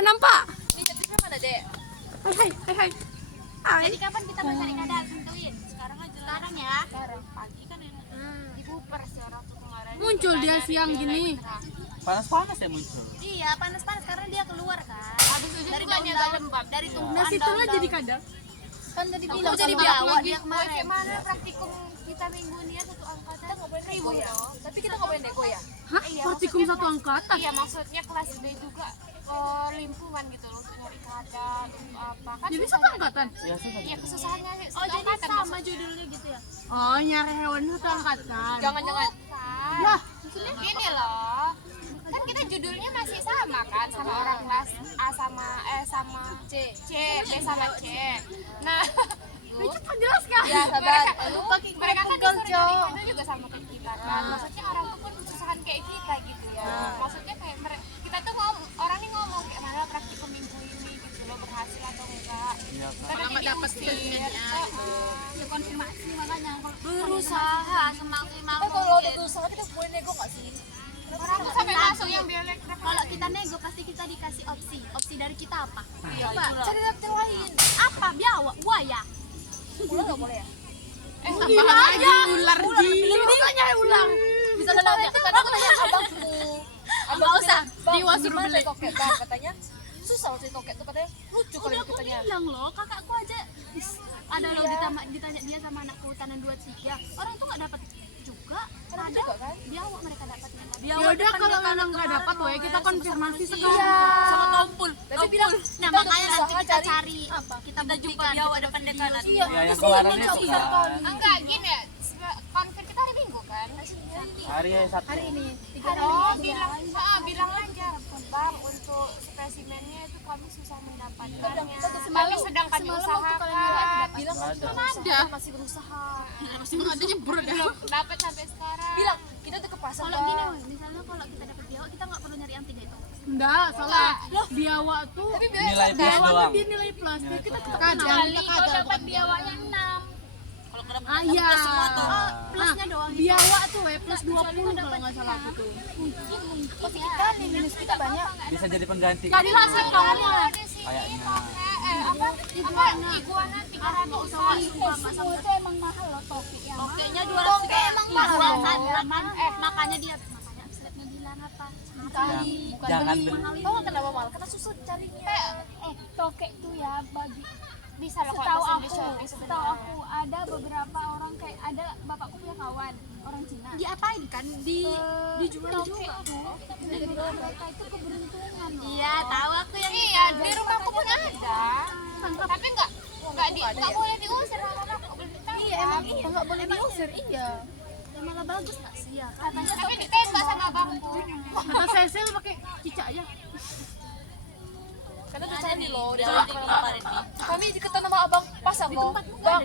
nampak. Ini cetusnya mana, Dek? Hai. Hai. Jadi kapan kita mau cari kadal tentuin? Sekarang aja. Sekarang ya. Sekarang. Pagi kan enak. Di Cooper sih orang tuh kemarin. Muncul dia siang gini. Panas-panas ya muncul. Iya, panas-panas karena dia keluar kan. Habis hujan Dari juga nyata lembab. dari tumbuhan. Nah, situlah jadi kadal. Kan tadi Aku bilang jadi sama biawak aku, dia kemarin. kayak mana praktikum kita minggu ini ya satu angkatan nggak boleh nego ya. Tapi kita nggak boleh nego ya. Hah? Praktikum satu angkatan? Iya, maksudnya kelas B juga limpungan gitu loh untuk nyari kadal untuk apa kan. Jadi susah satu nyari. angkatan? Ya susah. Iya, kesusahannya Oh, satu jadi angkatan, sama maksudnya. judulnya gitu ya? Oh, nyari hewan satu angkatan. Jangan-jangan. Lah, Maksudnya gini loh, kan kita judulnya masih sama kan, sama orang kelas A sama C, B sama C. Nah, cepat jelaskan. ya sabar. Mereka kan Google, disuruh Cok. nyari kadal juga sama kayak kita kan. Maksudnya orang tuh pun kesusahan kayak kita gitu ya. Maksudnya kayak kita tuh orang nih ngomong kayak mana praktikum minggu ini gitu loh, berhasil atau enggak. Iya kan. Karena Lama dapat statementnya. Ya konfirmasi makanya Berusaha semaksimal kalau udah berusaha kita boleh nego nggak sih? Orang tuh sampai masuk yang biolek. Kalau kita nego pasti kita dikasih opsi. Opsi dari kita apa? Coba Cari dapet yang lain. apa? Biawak, buaya. Ular nggak boleh ya? Tambah lagi ular gila. Tanya ulang. Bisa nanya kan aku tanya abangku. Nggak usah. Dewa suruh Gimana beli. tokek bang katanya susah loh cari tokek tuh katanya lucu Udah kali aku kitanya. bilang loh, kakakku aja ada loh ditanya dia sama anak kehutanan 23. Orang tuh nggak dapat juga. Ada Ada juga kan? biawak mereka dapat. Ya udah kalau memang nggak dapat, ya kita konfirmasi sekarang. Sama tompul. Tapi bilang Nah, kita makanya udah nanti berusaha kita cari apa? kita jumpa biawak depan dekanan. Iya. Ya yang kemarin itu kan. Enggak gini ya. Konfir kita hari Minggu kan? Hari Sabtu. Hari ini. Oh bilang aja bang untuk spesimennya itu kami susah mendapatkannya. Tapi sedang kami usahakan. Bilang Ada. masih berusaha. Masih ada nyebur dah. Belum dapat sampai sekarang. Bilang kita tuh ke pasar. Kalau gini, misalnya kalau kita dapat biawak, kita nggak perlu nyari yang 3 itu. Enggak, salah. Biawak tuh Nilai plus biawak tuh doang. dia nilai plus. Dia kita Kecuali kadang. kalau dapat biawaknya 6. Ah iya. Plusnya doang. Biawak tuh plus 20 kalau nggak salah aku tuh. Pasti Kita nih minus kita banyak. Bisa jadi pengganti. Jadilah singkongnya. Kayaknya. Iguana 300 itu emang mahal loh topik ya. Tokeknya 200 emang mahal. Makanya dia makanya bilang apa? Jangan Tahu kenapa mahal? Karena susah carinya. Tokek tuh ya bagi Bisa loh setahu kalau aku, setahu aku ada beberapa orang kayak ada bapakku punya kawan orang Cina. Diapain kan? Dijual Tokek juga. tuh menurut mereka itu keberuntungan. Iya, tahu aku yang Iya, di rumahku pun ada. Tapi enggak boleh diusir anak-anak, enggak boleh ditangkap. Iya emang iya nggak boleh diusir iya. Ya malah bagus nggak sih ya? Katanya Tapi ditembak sama abangku. Kata Cecil pakai cicak aja. Karena tuh cari loh, kami diketan sama abang pasang loh. Bang,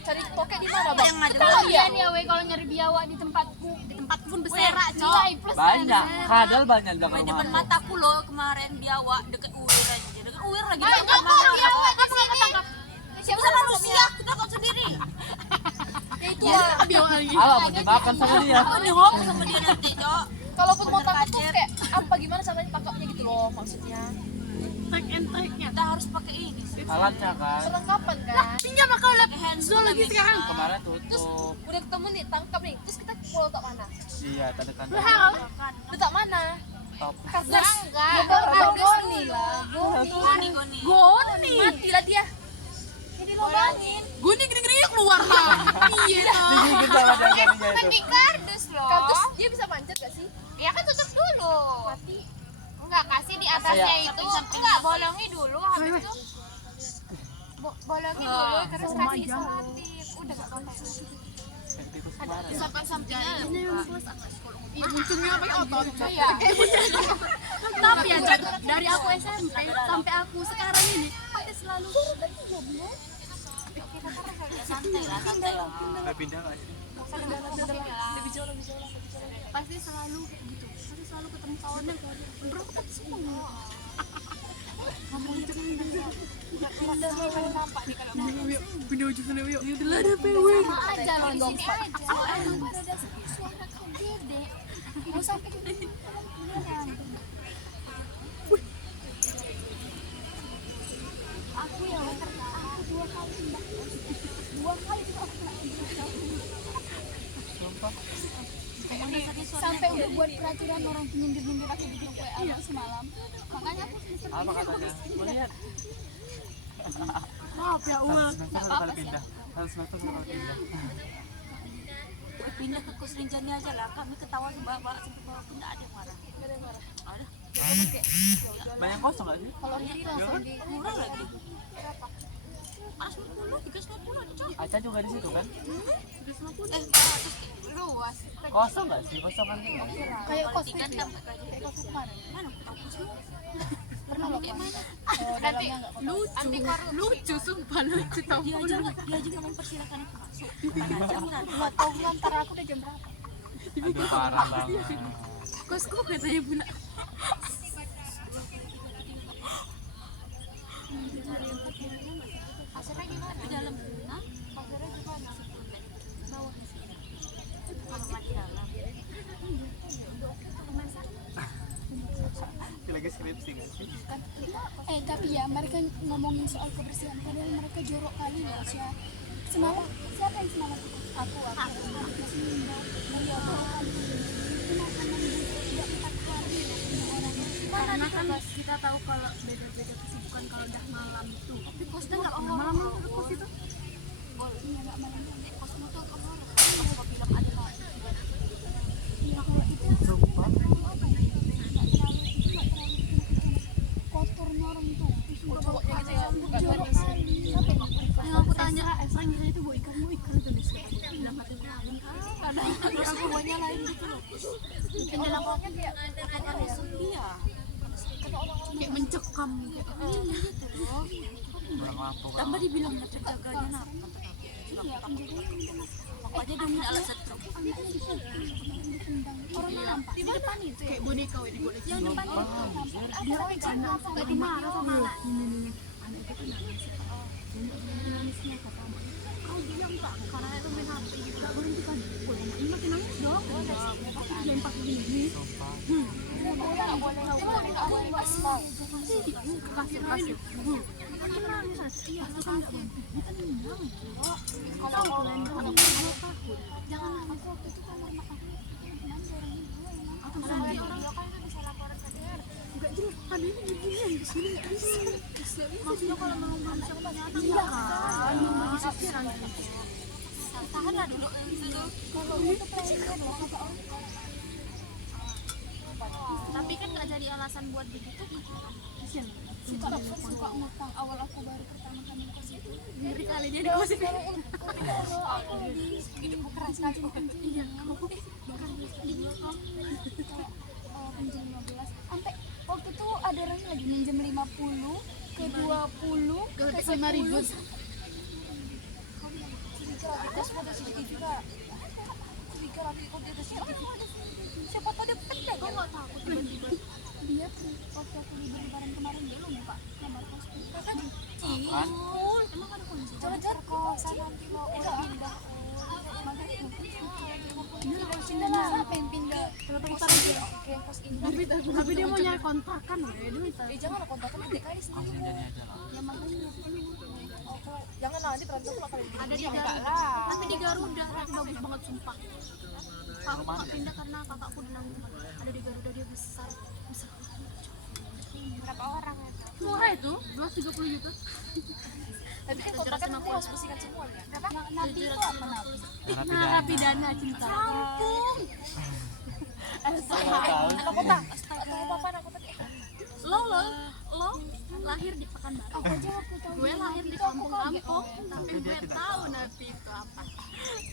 cari tokek di mana bang? Kalian ya weh kalau nyari biawak di tempatku pun beserak coy. banyak. Kadal banyak di belakang Depan rumah. mataku loh kemarin biawak deket uir aja. Deket uir lagi. Ayo ngomong biawak di sini. Siapa manusia aku takut sendiri. Itu Biawak lagi. Alah mau dimakan sama dia. Aku ngomong sama dia nanti, Cok. kalaupun mau tangkap tuh kayak apa gimana caranya tangkapnya gitu loh maksudnya. Tag and tag-nya. Kita harus pakai ini sih. Alatnya kan. Perlengkapan kan. Pinjam aku lab zoologi sekarang. Kemarin Terus tutup. udah ketemu nih tangkap nih. Terus kita pulau tak mana? Iya, tadi kan. Letak mana? Top. Karena enggak. Goni lah. Goni. Mati lah dia. Jadi lobangin. Goni gini-gini keluar lah. Iya. Digigit sama dia jadinya itu. Di kardus loh. Kardus dia bisa manjat gak sih? Ya kan tutup dulu. Mati. Enggak kasih di atasnya itu. Enggak bolongi dulu habis itu. Bolongi dulu terus kasih isolatif. Udah gak apa-apa. Itu kemarin. Samping-sampingnya. Iya, munculnya apa otot. Iya. Tapi ya Jack, dari aku SMP sampai aku sekarang ini pasti selalu Santai lah, santai lah. Pindah nggak sih? pasti selalu kayak gitu. Pasti selalu ketemu kawannya bro kita semua. Pindah ujung sana yuk. Udah lah ada PW. Aja loh di sini aja. Emang pada dasarnya suara kok gede. Mau sampai ke buat peraturan orang tuh nyindir aku di grup WA semalam. Makanya aku Apa katanya? Mau lihat? Maaf ya Uma. Satu semester bakal pindah. Satu semester bakal pindah. pindah ke kos Rinjani aja lah. Kami ketawa sebab pindah ada yang marah. Ada. Banyak kosong nggak sih? Kalau ini langsung di Murah lagi. berapa? 350 aja. Aca juga di situ kan? 350. luas. Kosong nggak sih? Kosong kan nggak sih? Kayak kos kan kayak kos kemarin. Mana aku semua. Pernah loh kan? Nanti Lucu. anti korupsi. Lucu sumpah lucu tau. Dia aja nggak mempersilahkan aku masuk. Mana aja nggak tahu ntar aku udah jam berapa. Aduh parah banget. Kosku katanya Bunda. Hasilnya gimana? Di dalam. Hah? Hasilnya gimana? Bawah di sini. Kalau di dalam. Lagi skripsi nggak sih? Tapi ya mereka ngomongin soal kebersihan padahal mereka jorok kali ya Sya. Semalam siapa yang semalam aku masih nimbang beliau itu makanan udah 4 hari loh orang Karena kan kita tahu kalau beda-beda kesibukan kalau udah malam itu. Tapi kosnya nggak pernah malam itu kos itu. iya nggak malam kosmo tuh ke horor kalau bilang ada malam iya kalau itu Sumpah. kotornya orang itu Cowoknya gitu ya. jorok kali sampai Yang aku tanya, Sanya itu bawa ikan itu di sini. Bilang katanya ada. terus hawanya lain gitu loh Mungkin dalam orangnya kayak iya Kayak mencekam kayak gitu loh. Kurang mampu. Tambah dibilangnya penjaganya apa? iya penjaganya Pokoknya dia punya alat setrum. orang nampak Di depan itu kayak boneka di boneka. yang depan itu Dia anak kayak dimarah sama anak. Anak itu kan nangis. Nangisnya kata kau bilang tak karena itu main HP gitu. Tak berhenti kan. Ini makin nangis dong. Lempar gigi. Sumpah. nggak boleh aspal. Kasih. Makin nangis. Iya, itu kan nggak boleh. Dia kan menang. Kalau jangan aku waktu itu kan anak aku Aku kalau sama dia. video kan itu bisa laporan ke DRT. Enggak jelas. Kan ini gini di sini nggak bisa. Maksudnya kalau mau manusia ternyata Iya. enggak kan. Bisa pikiran. tahanlah dulu kalau itu presiden loh kata orang Tapi kan nggak jadi alasan buat begitu. Kasian. suka ngutang awal aku baru pertama kali ke situ Ngeri kali dia dikasih. aku di Hidupku keras kali. Iya, aku pinjam 15 sampai waktu itu ada orang lagi minjem 50 ke 20 ke 5.000. Terus ada CCTV kak Sedikit lagi kok dia ada CCTV siapa tau dia pendek Kau nggak takut tiba-tiba? dia waktu aku libur lebaran kemarin dia lupa kamar kosku Apaan? Emang ada kunci? coba Kosan nanti mau pindah. ini lah kalau sini lah siapa yang pindah Kenapa kita mikir? kayak kos ini Tapi dia mau nyari kontrakan loh ya, dia minta. jangan lah kontakkan nanti kali sendiri Langsung jadi aja lah. ya makanya Jangan nanti berantem lah kali Ada di enggak Garuda. lah. Tapi di Garuda itu bagus banget sumpah. Aku nggak pindah karena kakakku udah nanggung. Ada di Garuda dia besar. Berapa orang itu? Murah itu, 230 juta. Tapi kan kontrakan nanti harus bersihkan semua ya. Berapa? nabi itu apa nabi Narapidana cinta. Kampung. Anak kota. Anak papa anak kota. Lo lahir di Pekanbaru. aku aja waktu tahu Gue lahir di kampung-kampung, tapi gue tahu nanti itu apa.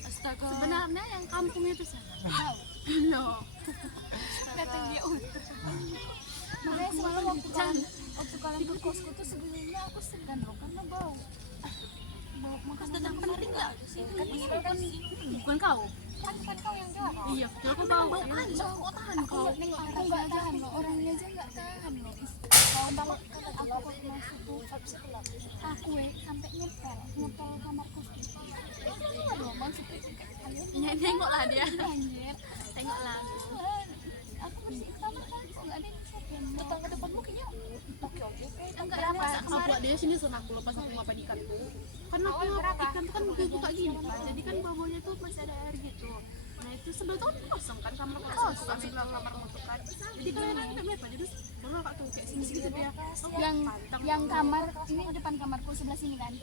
Astaga. Sebenarnya yang kampung itu siapa? Tahu. No. Datang dia untuk. makanya semalam waktu kalian ke kosku tuh sebelumnya aku segan loh karena bau Makas datang penting nggak? Kan minimal kan Bukan kau. kan kau yang jawab. Iya, kalau kau bau kan, kau tahan kau. aku nggak tahan loh orangnya aja nggak tahan loh kalau banget aku waktu masuk tuh aku sampai ngepel kamar kosku iya loh maksudnya Tengoklah dia. anjir Tengoklah. aku masih ke kamar kan kok nggak ada yang siapin Datang ke depanmu kayaknya oke. Enggak ada masa kemarin dia sini sana aku lepas aku ngapain ikan. Karena aku ikan tuh kan buka gini kan. Jadi kan baunya tuh masih ada air gitu. Nah itu sebelah tuh kan kosong kan, kamar kosong kan sebelah kamar motor kan. Jadi kalian kan tidak berapa, jadi bapak kak tuh kayak sini gitu dia. yang kamar ini depan kamarku sebelah sini kan.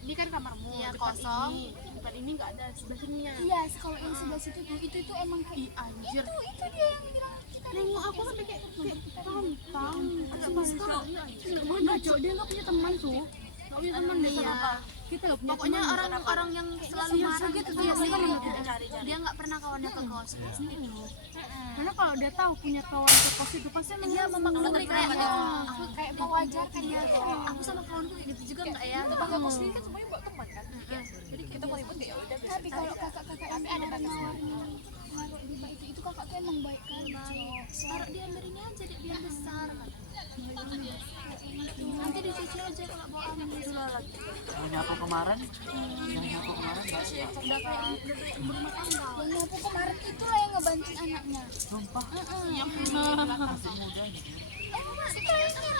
Ini kan kamarmu, Iya, depan kosong. depan ini nggak ada sebelah sininya. Iya, kalau yang sebelah situ tuh itu emang kayak Ih anjir. itu dia yang bilang kita Nengok aku sampai kayak tampang, sama sekali. Nggak cok, dia nggak punya teman tuh. Nggak punya teman deh sama kita nggak punya. Pokoknya teman. orang-orang yang selalu Iya, marah gitu, gitu iya, sih, cari-cari. dia nggak pernah kawannya ke kos. Karena kalau dia tahu punya kawan ke kos itu pasti emang Iya, mau kayak aku kayak mewajarkan dia tuh. Aku sama kawanku kayak gitu juga nggak ya? Tetangga kos ini kan semuanya buat teman kan. Jadi kita mau ribut ya udah. tapi kalau kakak-kakak yang nawarin naruh di bawah itu kakak tuh emang baik kali. Taruh di ember ini aja deh, biar besar. Nanti dicicil aja kalau bawa angin dulu lagi. Yang nyapu kemarin nggak sih? Udah kayak berumah tangga. Yang aku kemarin itulah yang ngebanting anaknya. Sumpah. Yang Masih muda nih. emang masih kayaknya.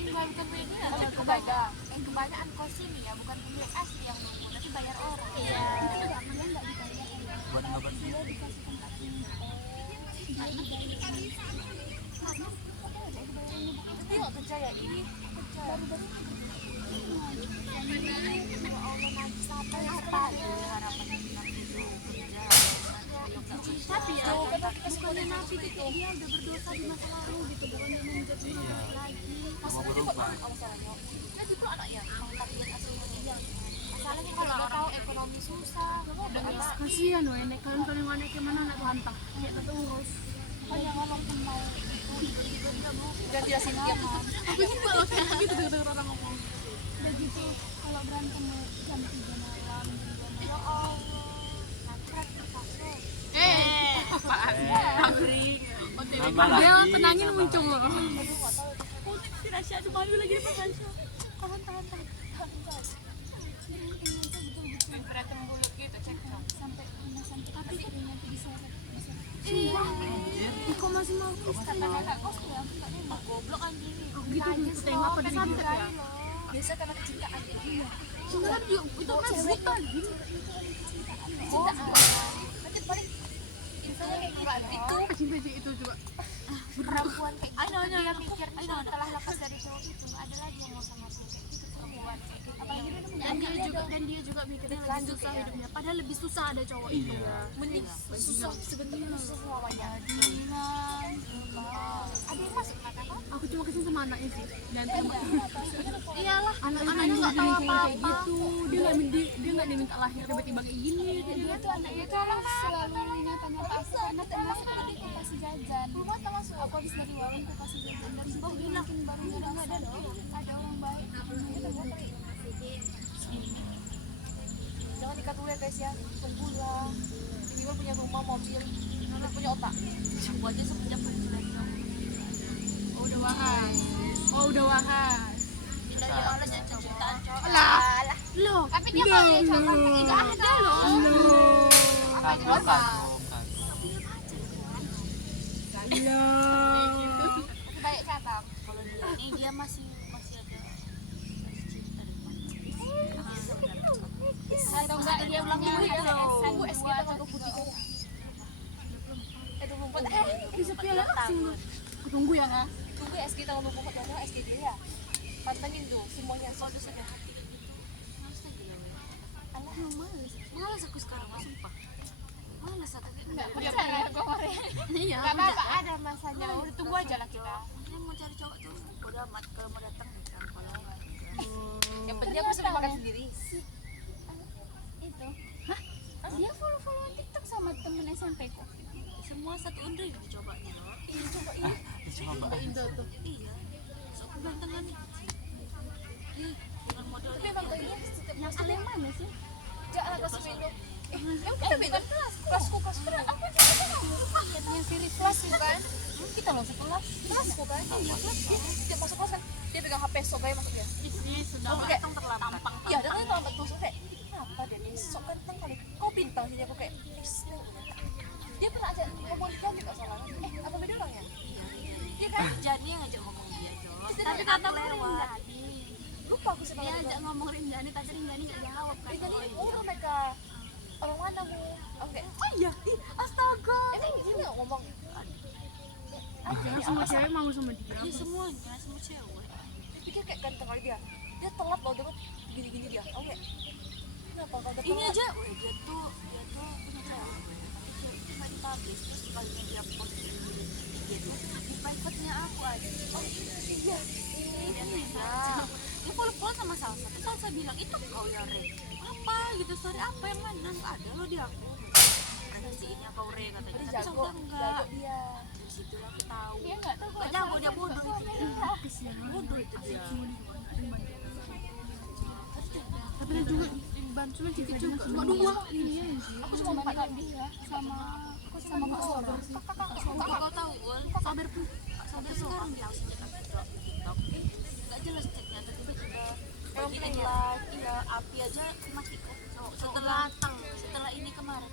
Bukan media, kebanyakan kos ini ya, bukan pemilik asli yang nunggu, tapi bayar orang. Iya. Dia nggak dibayar. Buat ngobatin. Dia dikasih tempat ini. Dia dibayar. Tapi nggak percaya ini. Baru-baru Ya Allah, nanti sampai apa ya harapan kita itu kerja. tapi ya bukannya nabi itu kayak dia udah berdosa di masa lalu gitu, bukan dia menjadi nabi lagi. Mau berubah. Masalahnya, nah justru anaknya mau takdir aslinya dia. Masalahnya kalau udah tahu ekonomi susah, udah nggak. Kasihan loh enek kalian mana gimana anak tuh hantang kayak tante urus. oh yang ngomong tentang Dan dia Cynthia kan. Aku juga loh kayak gitu denger orang ngomong. udah gitu kalau berantem jam 3 malam. Ya Allah, nanti traktir kasur. Apaan? Pabrik. Nambah lagi, Dia tenangin nambah muncul lagi. loh. Oh, tidak sih, aduh malu lagi depan Tasya. Tahan. Berantem mulut gitu, cekcok. Sampai tapi nanti diseret. Iya. Ih, kok masih mau? Kakak kos tuh ya, goblok anjing. Gitu aku tengok apa dari Sampai YouTube ya. biasa karena kecintaan ya. Sebenarnya dia itu kan bukan. Cintaan. Nanti paling infonya kayak gitu. Cinta itu juga. Perempuan kayak gitu. Dia mikir setelah lepas dari cowok itu nggak ada lagi yang mau sama aku. Kayak gitu perempuan kayak gitu. Apalagi Dan dia juga mikirnya lebih susah hidupnya. Padahal lebih susah ada cowok itu. mending susah sebenarnya susah semuanya. Ada yang masuk kata kok? Aku cuma kesini sama anaknya sih. Dan sama Iyalah, anaknya nggak tahu apa-apa gitu. Dia nggak diminta lahir tiba-tiba kayak gini. Dia tuh anaknya tuh selalu nyapa-nyapa aku karena termasuk tadi aku kasih jajan. Aku habis dari warung aku kasih jajan dari situ dia makin baru nggak ada loh. Ada orang baik. Jangan dikat dulu ya guys ya. Tunggu lah. Ini kan punya rumah, mobil, dan punya otak. Coba aja semuanya punya Oh udah wahas. Bila ya Allah jangan cintaan cowok. Lah. Loh. Tapi dia kalau dia cowok nggak ada loh. Kagum, kagum. Baik catat. Kalau dia ini dia masih ada cinta Atau enggak dia ulang gitu loh. Tunggu SG tanggal 23 ya. Tunggu 24. Bisa pilih langsung. Aku tunggu ya ha. Tunggu SG tanggal 24 ya, SG ya. Pantengin tuh semuanya sudah. alah malas aku sekarang sumpah malas aku Enggak punya pernah kemarin. Iya. Enggak apa-apa, ada masanya. Udah tunggu aja lah kita. dia mau cari cowok tuh udah amat kalau mau datang kalau enggak Yang penting aku sering makan sendiri. Itu. Hah? Dia follow-followan TikTok sama temen SMP kok. semua satu undo yang dicobanya loh Coba. iya so aku ganteng kan nih dengan model Tapi emang kayaknya Yang Ale mana sih? jangan kelas minum. Yang kita beda kelasku kan aku juga Yang series kelasku kan. Kita loh sekelas. Kelasku kan. Iya kelasku. Dia masuk kelas kan. Dia pegang HP sok aja masuk dia. Sudah Oke. Tampang. Iya, dan kan lambat terus kayak kenapa dia nih sok ganteng kali. Kau bintang sini aku kayak dia pernah aja ngomong dia juga salah. Apa beda orangnya? Iya kan? jadi yang ngajak ngomong dia Jo Tapi kata lewat. lupa aku sih Dia nama ajak ngomong Rinjani, tapi Rinjani nggak jawab kan. Rinjani mereka orang mana mu oke Oh iya, ih, astaga. emang gini ngomong Jangan semua cewek mau sama dia. Ini semuanya semua cewek. pikir kayak ganteng kali dia telat loh dia gini-gini dia oke kenapa kau udah Ini telat? aja, weh, dia tuh punya cewek. Tapi cewek itu main tabis, terus sekalinya dia post di dia tuh di private-nya aku aja. oh iya Dia tega. Dia follow sama Salsa. Terus Salsa bilang, itu kau ya Re. Apa gitu, story apa yang mana? Nggak ada loh di aku. Privasiinnya kau Re katanya. dia Tapi jago Salsa enggak. jago dia Dari situlah aku tahu. dia nggak tahu Gak jago, dia bodoh itu. Bodoh itu dia. Tapi dia juga dibantu cuma dikit juga. Cuma dua. Iya sih. aku cuma empat kali dia sama Kak Sober. Kau tahu, Ul? Sabar pun. Sampai sekarang dia harus nyetak TikTok. Gak jelas chatnya, tiba-tiba Emang ini player. like, iya, api aja mati kok. Setelah ini kemarin